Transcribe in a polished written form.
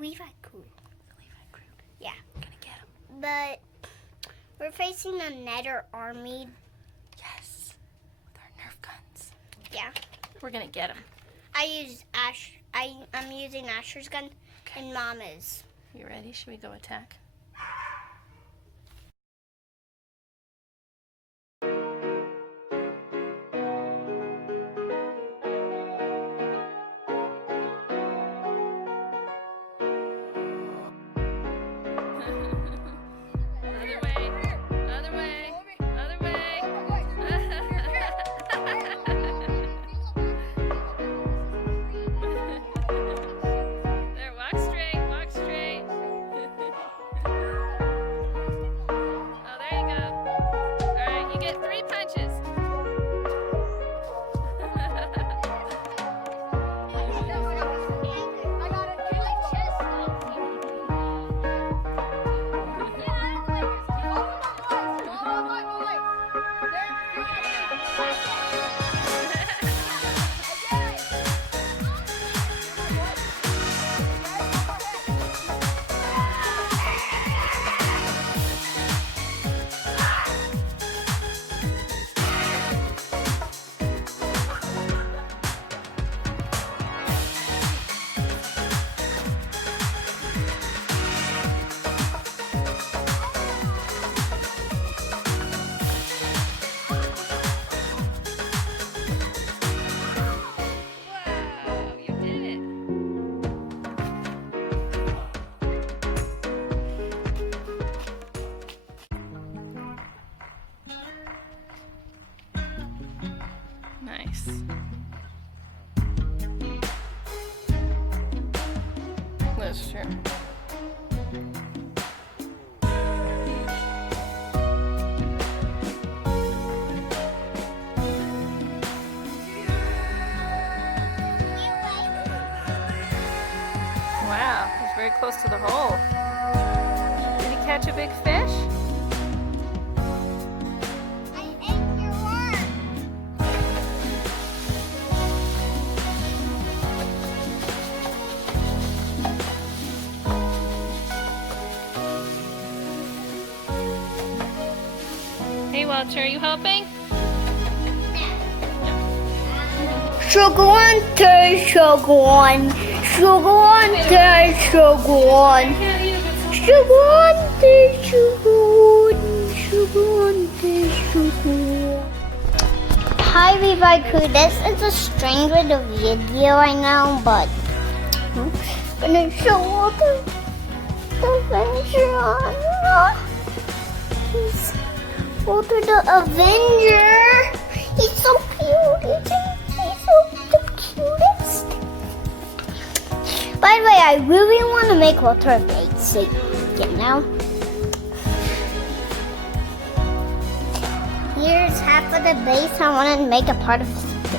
Levi crew. The Levi crew. Yeah. We're gonna get them. But we're facing a Nether army. Yes. With our Nerf guns. Yeah. We're gonna get them. I'm using Asher's gun and Mama's. You ready? Should we go attack? Nice. That's true. Wow, he's very close to the hole. Did he catch a big fish? Hey Walter, are you helping? Sugar one, sugar one, sugar one, sugar one, sugar one, sugar one. Hi Levi crew, this is a strange with the video I know, but I'm gonna show all the Avenger on. He's Walter the Avenger. He's so cute. He's so the cutest. By the way, I really want to make Walter a base, so you know. Here's half of the base. I want to make a part of the